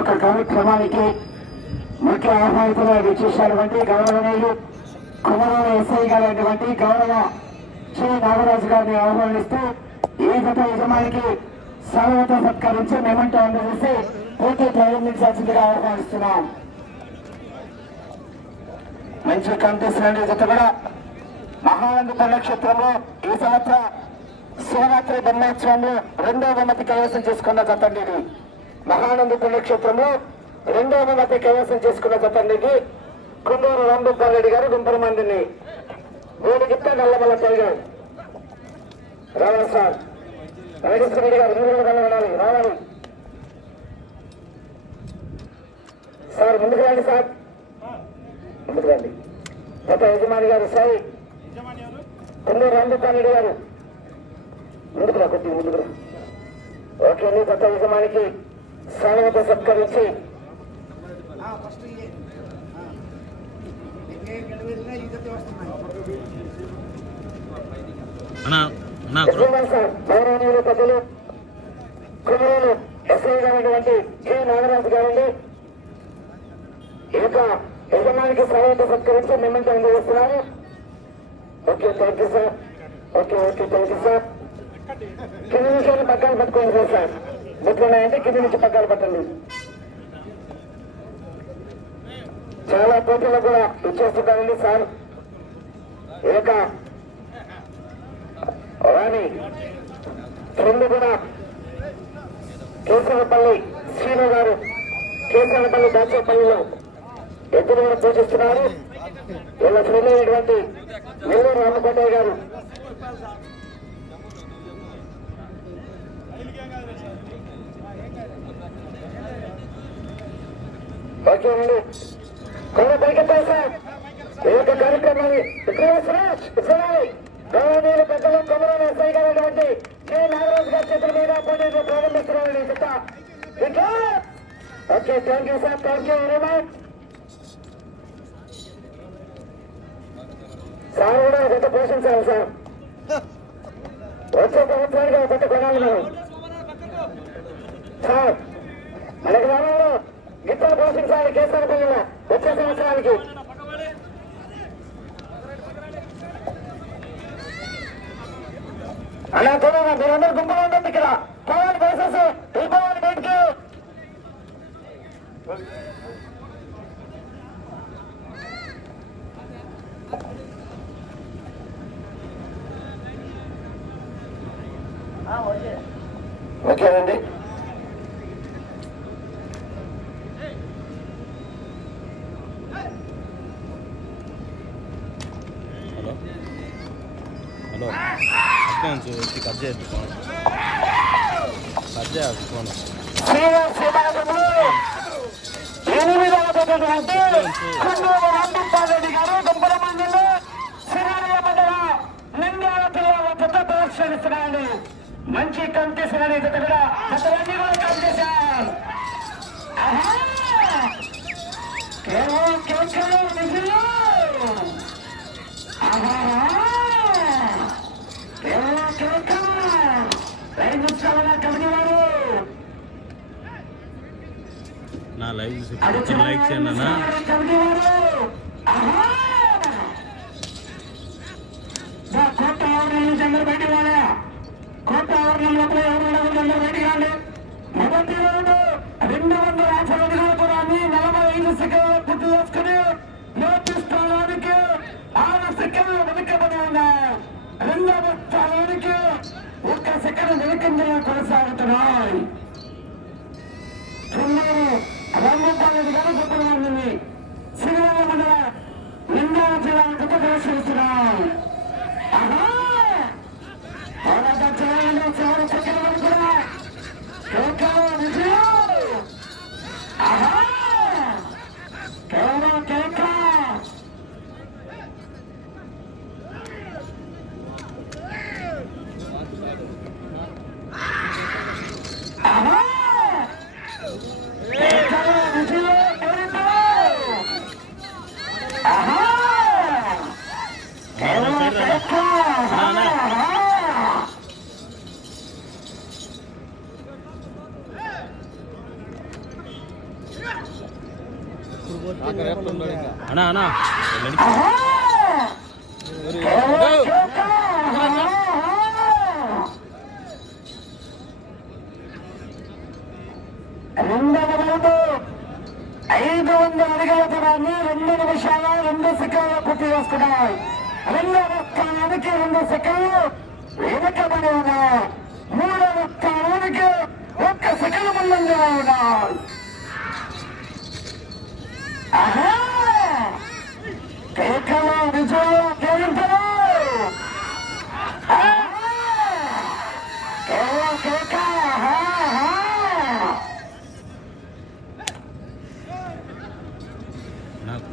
యొక్క కార్యక్రమానికి ముఖ్య ఆహ్వానితులు విచ్చేసినటువంటి గౌరవనీయులు కుమారుల ఎస్ఐ గారైనటువంటి గౌరవ శ్రీ నాగరాజు గారిని ఆహ్వానిస్తూ ఈ గత యజమానికి స్వాగత సత్కరించి మేమంటూ అందజేసి పూర్తి ప్రారంభించాల్సిందిగా ఆహ్వానిస్తున్నాం. మంచి కనిపిస్తున్న జత కూడా మహానంద నక్షత్రంలో ఈ సంవత్సర శివరాత్రి బ్రహ్మోత్సవంలో రెండో బహుమతి కైవసం చేసుకున్న జతండి ఇది. మహానంద పుణ్యక్షేత్రంలో రెండో మంది కైవసం చేసుకున్న జతండి కుందూరు రాంభూపాల్ రెడ్డి గారు గుంపల మందిని గోలిగిత్త నల్లమల్ల గారు రావాలి సార్. వెంకటేశ్వర రెడ్డి గారు మీరు కలగడాలి రావాలి. సార్ ముందుకు రండి సార్. ముందుకు రండి. గత యజమాని గారు సాయి. కుందూరు రాంభూపాల్ రెడ్డి గారు. ముందుకు రా కొద్దిగా ముందుకు రా. ఓకే అండి గత యజమానికి స్వాగత సత్కరించి గౌరవనీయులు పెద్దలు కుమరేలు ఎస్ఐ గారైనటువంటి కె నాగరాజు గారండి. ఈ యొక్క యజమానికి స్వాగత సత్కరించి మిమ్మల్ని అందజేస్తున్నారు. Okay thank you sir okay okay thank you sir కింద వెళ్ళి పగ్గాలు పట్టుకోండి సార్ సార్ ముట్లున్నాయంటే కింద నుంచి పగ్గాలు పట్టండి. చాలా పోటీలు కూడా ఇచ్చేస్తున్నారండి సార్. ఇక రాణి. ఫ్రెండ్ కూడా కేశవపల్లి శ్రీను గారు. కేశవపల్లి దాచేపల్లిలో ఎద్దులు కూడా పూజిస్తున్నారు వీళ్ళ ఫ్రెండ్ అయినటువంటి నెల్లూరు రామకోటయ్య గారు. ఓకేనండి కొండ పైకెత్తాయి సార్ ఈ యొక్క కార్యక్రమాన్ని విక్రమ విశ్వనాథ్ గౌరవనీయులు పెద్దలు కొమరం ఎస్ఐ గారైనటువంటి కె. నాగరాజు గారి చేతుల మీద పోటీలు ప్రారంభిస్తున్నారని చెత్త okay thank you sir. Thank you very much. Sir కూడా గత పోషించాలి సార్. ఓకేనండి. హలో. అడ్వాన్స్ వచ్చి కట్ చేయద్దు ఫోన్. కట్ చేయద్దు ఫోన్. ఎనిమిదవ కున్నూరు రాంబిప్పారెడ్డి గారు గుంపల మండలం సిరాలయ మండలం నంద్యాల జిల్లా పెద్ద ప్రదర్శనిస్తున్నాడు మంచి కంటేసిన జత కూడా అతలన్నీ కూడా కంటేశాం కేవలం కేకలు నిధులు. కేవలం కేకలు రైతు ఉత్సవాల కమిటీ వారు? నా లైవ్ చూసి లైక్ చేయండి అన్న కోట ఆవరణ నుంచి అందరూ బయటికి రాలే కోట ఆవరణ లోపల ఎవరు ఉండకూడదు అందరూ బయటికి రాండి మొదటి రౌండ్ రెండు వందల యాభై అడుగుల దూరాన్ని నలభై ఐదు సెకండ్లు పూర్తి చేసుకుని మొదటి స్థానానికి ఆరు సెకండ్లు వెనుకబడి ఉన్నాయి రెండవ స్థానానికి ఒక్క సెకండ్ కొనసాగుతున్నాయి తుమ్మూరు రామగోపాలరెడ్డి గారు చెప్పబడింది శ్రీరామ మండల నిందాల జిల్లా గత నిమిషాల రెండు సెకండ్లు పూర్తి చేసుకున్నాయి. రెండవ స్థానానికి రెండు సెకండ్లు వెనకబడి ఉన్నాయి. మూడవ స్థానానికి ఒక్క సెకండ్ ముందంగా ఉన్నాయి. కేకల విజయం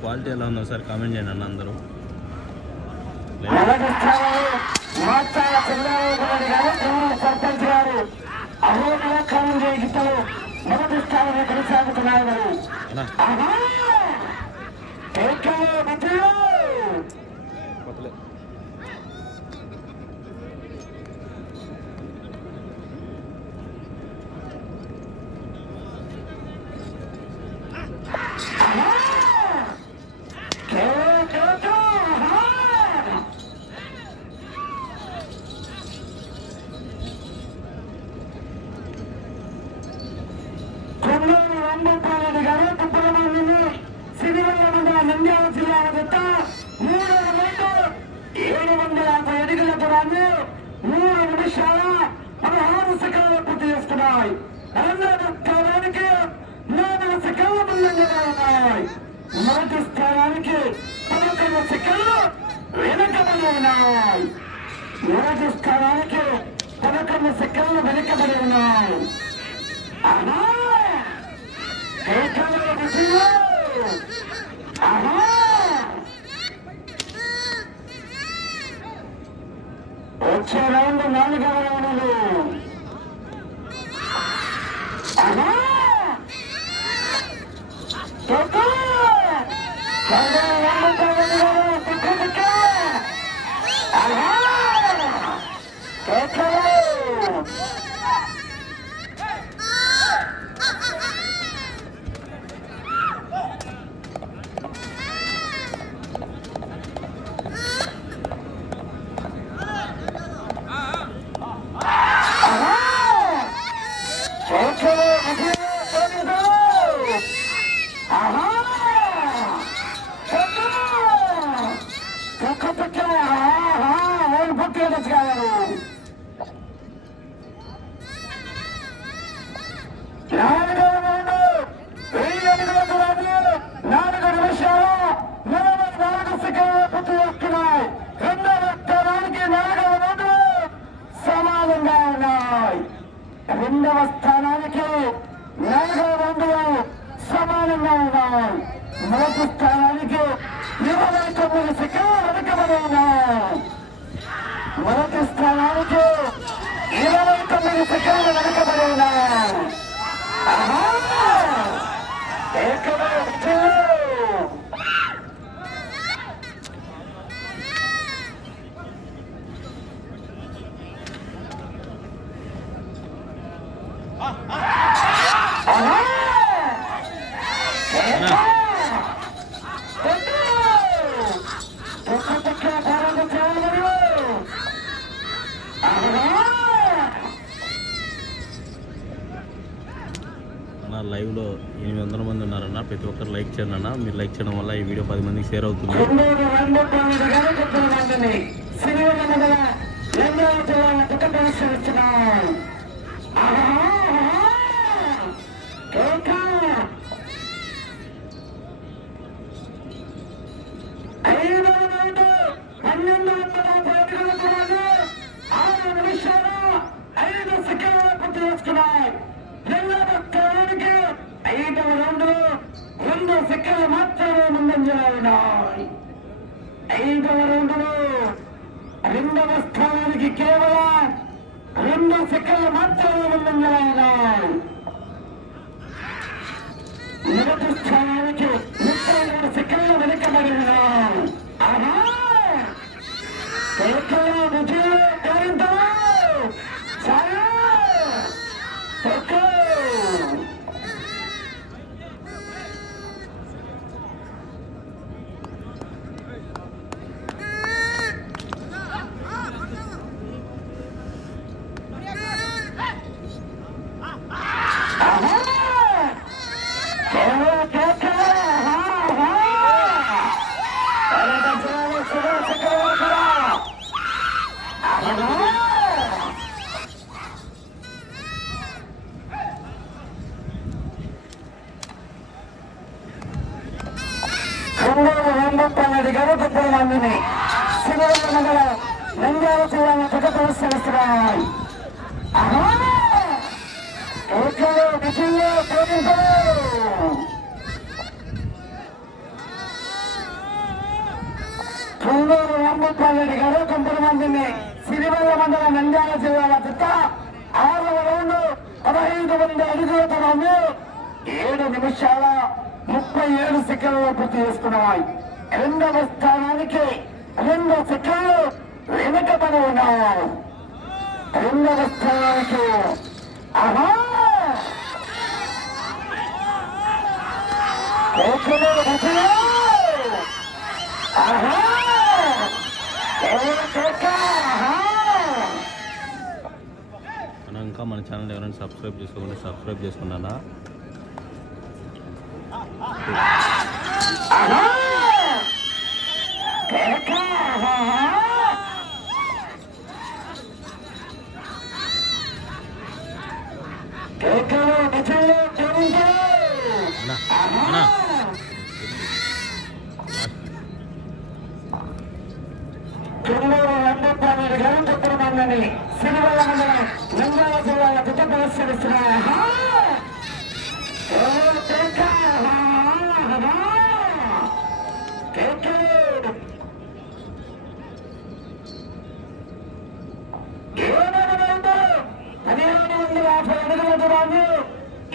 క్వాలిటీ ఎలా ఉందో సార్ కామెంట్ చేయండి అన్న అందరూ. మొదటి ఈరోజు స్థలానికి పదకొండు సెకండ్లు వెనుకబడి ఉన్నాయి వచ్చే రౌండ్ నాలుగవ రౌండ్లు అదే 네. ఇచ్చడం వల్ల ఈ వీడియో పది మందికి షేర్ అవుతుంది. కొండూరు రామగోపాల్ రెడ్డి గారు కొంతమందిని మందిని సిరివల్ల మండలం నంద్యాల జిల్లాల జత ఆరు రౌండ్ పదహైదు మంది అడుగుల తరాన్ని ఏడు నిమిషాల ముప్పై ఏడు సెకండ్లు పూర్తి చేసుకున్నాయి. రెండవ స్థానానికి రెండు సెకండ్లు వెనుకబడి ఉన్నాయి. రెండవ స్థానానికి ఆహా! ఆహా! అన్న ఇంకా మన ఛానల్ ఎవరైనా సబ్స్క్రైబ్ చేసుకోకుండా సబ్స్క్రైబ్ చేసుకున్నానా ఆహా కోక ఆహా కోకలో విజయం జరుగుతుంది అన్న అన్న తుమ్మూరు రంగస్వామి గారు పుత్రమందని సిరివల్ల మండలం నంద్యాల జిల్లాల పుట్ట పరిశీలిస్తున్నారు పదిహేను వందల యాభై అడుగుల దూరాన్ని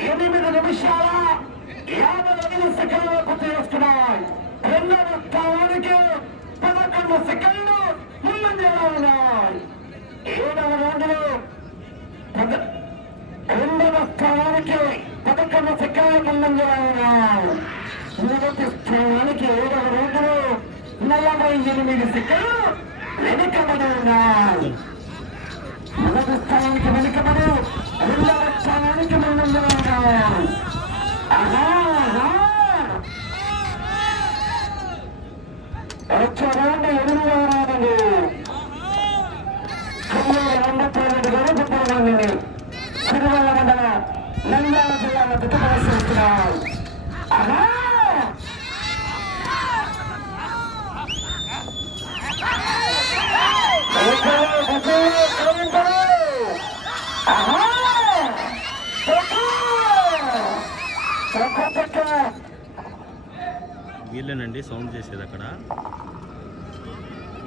ఎనిమిది నిమిషాల యాభై ఐదు సెకండ్లు పూర్తి చేసుకున్నాయి రెండవ స్థానానికి పదకొండు సెకండ్లు ముందంజలో ఉన్నాయి ఏడవ రౌండ్లో పద రెండవ స్థానానికి పదకొండు సెకండ్ల ముందంజలో ఉన్నాయి మొదటి స్థానానికి ఏడవ రౌండ్లో నలభై ఎనిమిది సెకండ్లు వెనుకబడి ఉన్నాయి మొదటి స్థానానికి వెనుకబడి రెండవ స్థానానికి ముందంజలో ఉన్నాయి ఆహా ఆహా వచ్చే రౌండ్ ఎనిమిదవ రౌండ్ కమ్మూరు రంగప్రసాద్ గారు పుట్టినరోజుని సిరివల్ల మండల నంద్యాల జిల్లా వద్ద వీళ్ళేనండి సౌండ్ చేసేది అక్కడ.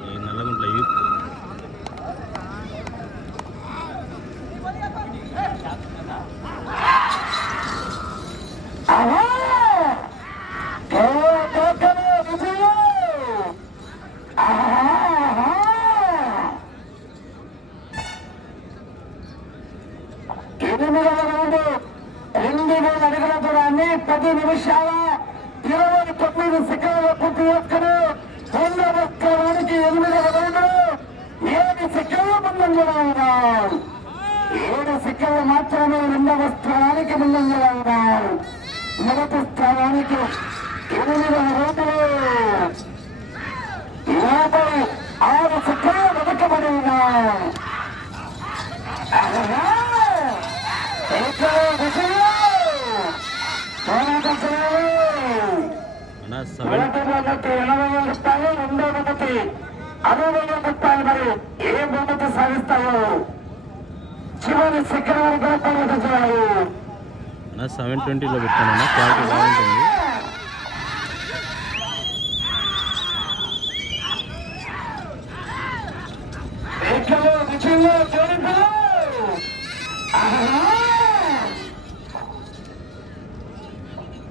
ఈ నల్లగుంట్ల యూత్ ఆహా! కేవలం కేకలు, విజయం! ఆహా! ఎనిమిదవ రౌండ్ రెండు వేల అడుగుల దూరాన్ని పది నిమిషాల ఇరవై తొమ్మిది సెకండ్ల పూర్తి చేసుకుని రెండవ స్థానానికి ఎనిమిదవ రౌండ్ ఏడు సెకండ్ల ముందంజలో ఉన్నారు ఏడు సెకండ్లు మాత్రమే రెండవ స్థానానికి ముందంజలో ఉన్నారు మొదటి స్థానానికి ఎనిమిదవ రౌండ్లు యాభై ఆరు సెకండ్లు వెనుకబడి ఉన్నారు ఆహా! ఏకో విజయం! పోరాటం అన్న సెవెన్ మొదటి బహుమతి ఎనభై వేల రూపాయలు రెండో బహుమతి అరవై వేల రూపాయలు మరి ఏ బహుమతి సాధిస్తాయో చివరి శిఖరం వరకు పోరాటం చేయాలి అన్న సెవెన్ ట్వంటీలో పెట్టుకున్నా క్వాలిటీ బాగుంటుంది!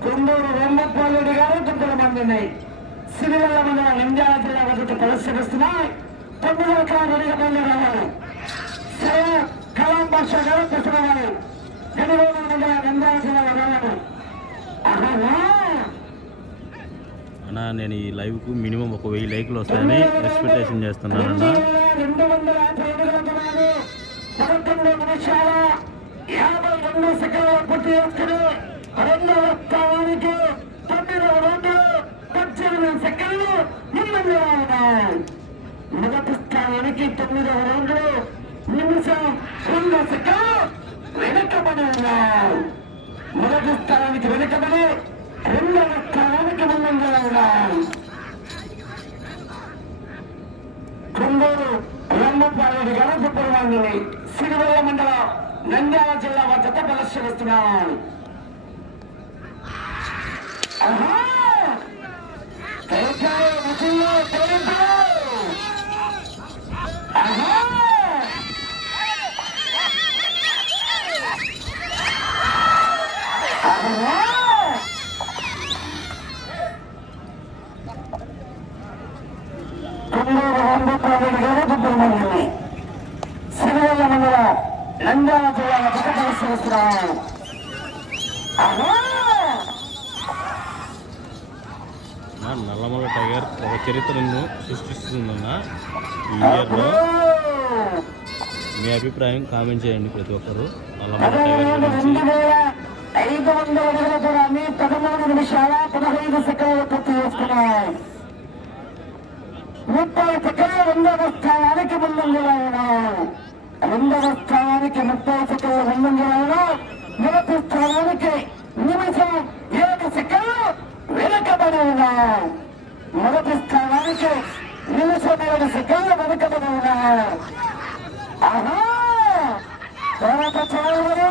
కొండూరు వెంబప్పారెడ్డి గారు తొమ్మిది మందిని సిరివల్ల మండలం నంద్యాల జిల్లా వద్దకు పరిశీలిస్తున్నాయి తొమ్మిది రకాల రెడీగా బయలుదేరాలి సరే కలాం భాష గారు! అన్న నేను ఈ లైవ్కు మినిమం ఒక వెయ్యి లైక్లు వస్తాయని ఎక్స్పెక్టేషన్ చేస్తున్నానన్న రెండు వందల పదకొండు నిమిషాల యాభై రెండు సెకండ్ల పూర్తి చేసుకుని రెండవ స్థానానికి తొమ్మిదవ రెండు పద్దెనిమిది సెకండ్లు ముందంజలో ఉన్నాయి మొదటి స్థానానికి తొమ్మిదవ రౌండ్లో నిమిషం రెండు సెకండ్ వెనకబడి ఉన్నావు మొదటి స్థానానికి వెనకబడి రెండవ స్థానానికి ఉన్నావు కొందరు కొండూరు రంభపాలెడు గణపపురవాణిని సిరివల్ల మండలం నంద్యాల జిల్లా వద్ద ప్రదర్శనిస్తున్నాడు ఆహా! కేకాయ రుచుల్లో తొలింపులు! ఆహా! ఆహా! కొండూరు రంభపాలెడు గణపపురవాణిని సిరివల్ల మండలం నంద్యాల జిల్లా నల్లమల టైగర్ ఒక చరిత్రను సృష్టిస్తుందన్న ఈ ఇయర్లో మీ అభిప్రాయం కామెంట్ చేయండి ప్రతి ఒక్కరు. నల్లమల టైగర్ గురించి. రెండు ఐదు వందల అడుగుల దూరాన్ని పదమూడు నిమిషాల పదహైదు సెకండ్లు పూర్తి చేసుకున్నాయి ముప్పై సెకండ్ల రెండవ స్థానానికి ముందంజలో రెండవ స్థానానికి ముప్పై సెకండ్ల ముందంజలో మొదటి స్థానానికి నిమిషం ఏడు సెకండ్లు వెనుకబడి ఉన్నాయి మొదటి స్థానానికి నిమిషం ఏడు సెకండ్లు వెనుకబడి ఉన్నాయి ఆహా తర్వాత చూడరు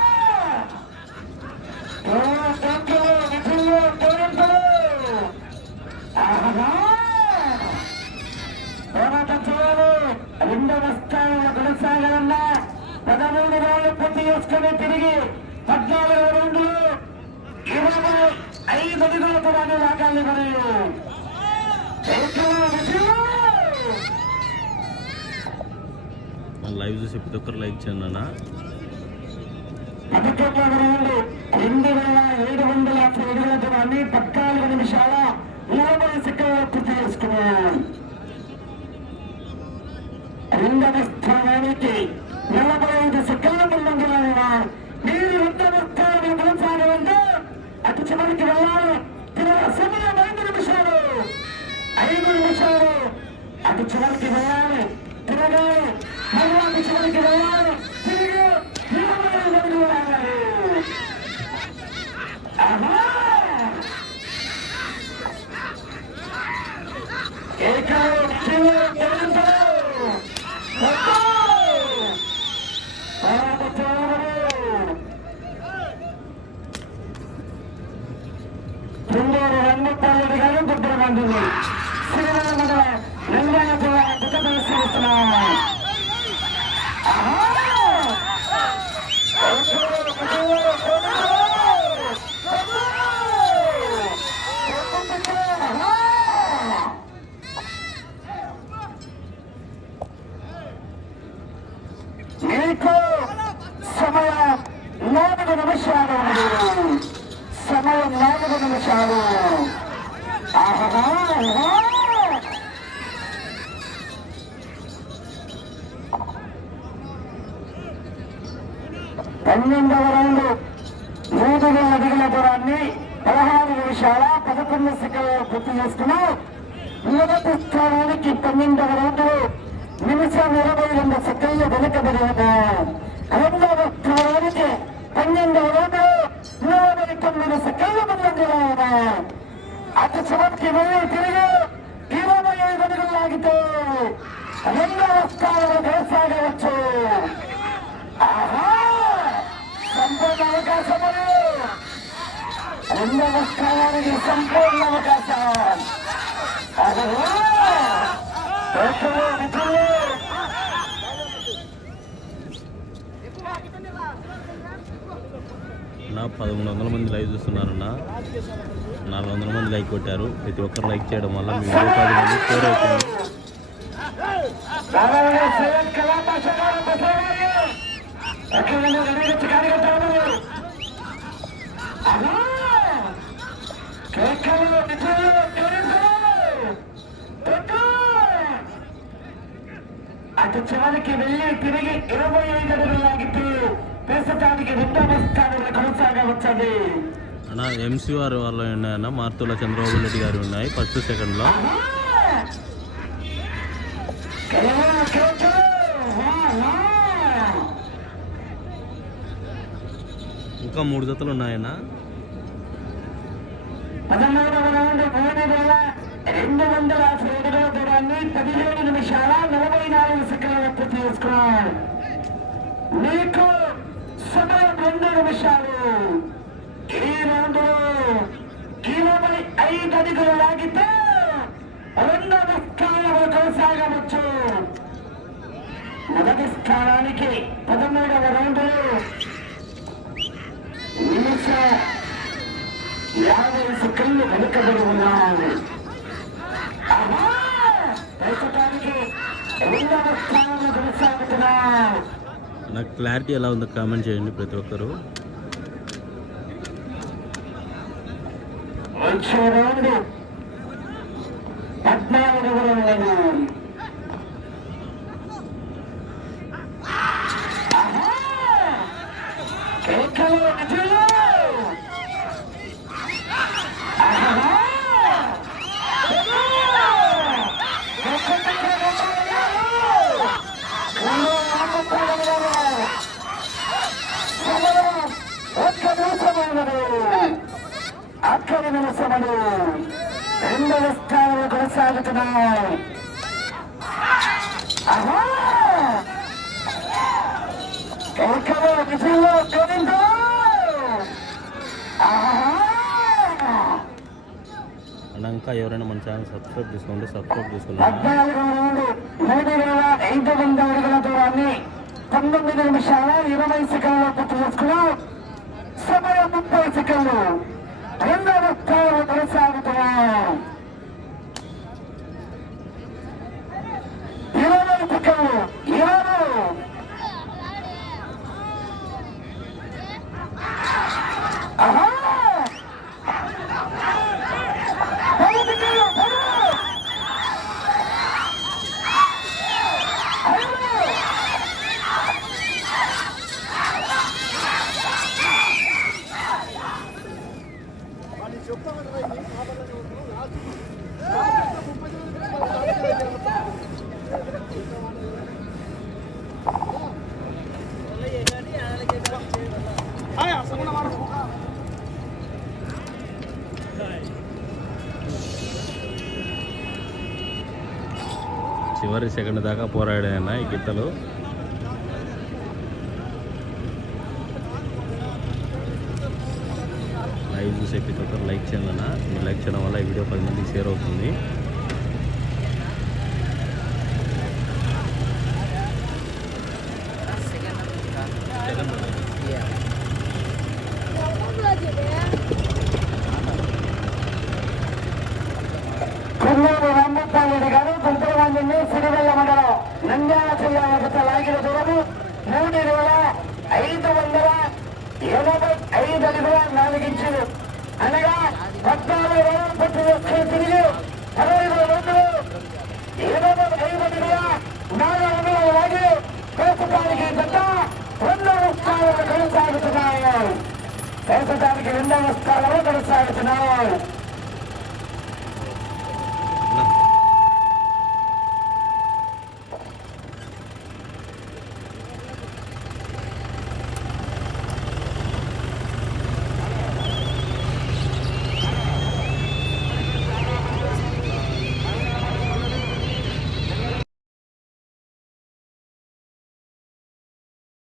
పూర్తి చేసుకుని తిరిగి పద్నాలుగు రౌండ్లు. ఇరవై ఐదు అడుగుల దూరాన్ని లాగాలి మరియు లైవ్ చూసి ప్రతి ఒక్కరు లైక్ చేయండి అన్న. రౌండ్ రెండు వేల ఏడు వందల అడుగుల దూరాన్ని పద్నాలుగు నిమిషాల ఇరవై సెకండ్లు పూర్తి చేసుకున్నాం. రెండవ స్థానానికి నలభై ఐదు సెకండ్ల ముందంజలో ఉన్నారు మీరు రెండవ స్థానాన్ని కొనసాగాలంటే అటు చివరికి వెళ్ళాలి తిరిగి సమయం ఐదు నిమిషాలు ఐదు నిమిషాలు అటు చివరికి వెళ్ళాలి తిరగాలి మళ్ళీ అటు చివరికి వెళ్ళాలి తిరిగి ఇరవై ఐదు అడుగులు లాగాలి. ఆహా! ఏకాలు చివరి గెలుపులు. ఒక్కో! పోరాట చివరి. తుంగూరు రంగపల్లి గారు దుబ్బరమంటుంది శ్రీరామ మండలం నంద్యాల జిల్లా దుఃఖ పరిశీలిస్తున్నాం మీకు సమయం నాలుగు నిమిషాలు ఉంది. సమయం నాలుగు నిమిషాలు ఆహా ఆహా. పన్నెండవ రౌండ్ మూడు వేల అడుగుల దూరాన్ని పదహారు నిమిషాల పదకొండు సెకండ్లు పూర్తి చేసుకున్నాం మొదటి స్థానానికి పన్నెండవ రౌండ్ నిమిషం ఇరవై రెండు సెకండ్లు వెనుకబడి ఉన్నాం రెండవ స్థానానికి పన్నెండవ రౌండ్ నలభై తొమ్మిది సెకండ్లు ముందంజలో ఉన్నాం అటు చివరికి వెళ్ళి తిరిగి ఇరవై ఐదు అడుగులు లాగితే రెండవ స్థానంలో కొనసాగవచ్చు అవకాశములు రెండవ స్థానానికి సంపూర్ణ అవకాశం. విధులు పదమూడు వందల మంది లైవ్ చూస్తున్నారన్న. నాలుగు వందల మంది లైక్ కొట్టారు. ప్రతి ఒక్కరు లైక్ చేయడం వల్ల మీ వీడియో పది మంది షేర్ అవుతుంది. అక్కడ అటు చివరికి వెళ్ళి తిరిగి ఇరవై ఐదు అడుగులు లాగితే ప్రస్తుతానికి రెండవ స్థానంలో కొనసాగవచ్చది అన్న ఎంసీ వారు వాళ్ళు ఉన్నాయన్న మార్తుల చంద్రబాబు రెడ్డి గారు ఉన్నాయి ఫస్ట్ సెకండ్లో. ఇంకా మూడు జతలు ఉన్నాయన్న. పదమూడవ రౌండ్ మూడు రెండు వందల ఏడుగల దూరాన్ని పదిహేడు నిమిషాల నలభై నాలుగు సెకండ్ల పూర్తి చేసుకున్నాడు నీకు సమయం రెండు నిమిషాలు. ఈ రౌండ్లో ఇరవై ఐదు అడుగులు లాగితే రెండవ స్థానంలో కొనసాగవచ్చు. మొదటి స్థానానికి పదమూడవ రౌండ్ యాభై సెకండ్లు వెనుకబడి! ప్రస్తుతానికి రెండవ స్థానంలో నాకు క్లారిటీ ఎలా ఉందో కామెంట్ చేయండి ప్రతి ఒక్కరు వచ్చే రౌండ్ పద్నాలుగు రౌండ్లు ఆహా! కేకలు నిధులు ఆహా! ఒక్క నిమిషమైనది అక్కడి నిమిషములు రెండవ స్థానంలో కొనసాగుతున్నాయి ఆహా! కేకలు విజయంలో గోవిందు ఆహా! అన్న ఇంకా ఎవరైనా మన ఛానల్ సబ్స్క్రైబ్ చేసుకోండి సబ్స్క్రైబ్ చేసుకున్నాను పద్నాలుగు నుండి మూడు వేల ఐదు వందల అడుగుల దూరాన్ని పంతొమ్మిది నిమిషాల ఇరవై సెకండ్లో పూర్తి చేసుకున్నాం. సమయం ముప్పై సెకండ్లు. రెండవ స్థానంలో కొనసాగుతున్నాం ఇరవై సెకండ్లు ఇరవై ఆహా! పది సెకండ్లు, పది! వాళ్ళు చెప్తామంటే కాపాడని ఉంటారు చివరి సెకండ్ దాకా పోరాడాయన్న ఈ గిత్తలు లైవ్ చూసే ప్రతి ఒక్కరు లైక్ చేయాలన్నా అన్న. మీరు లైక్ చేయడం వల్ల ఈ వీడియో పది మందికి షేర్ అవుతుంది కొల్లూరు రామగోపాల్ గారు గుంటూరు సిరివెల్ల మండలం నంద్యాల జిల్లా వద్ద లాగిన దూరము మూడు వేల ఐదు వందల ఎనభై ఐదు అడుగుల నాలుగించులు అనగా పద్నాలుగు వేల పట్టు వచ్చే తిరిగి పదహైదు రోజులు ఎనభై ఐదు అడుగుల నాలుగు వందల లాగి ప్రస్తుతానికి గత రెండవ స్థానంలో కొనసాగుతున్నాయి. ప్రస్తుతానికి రెండవ స్థానంలో కొనసాగుతున్నాయి.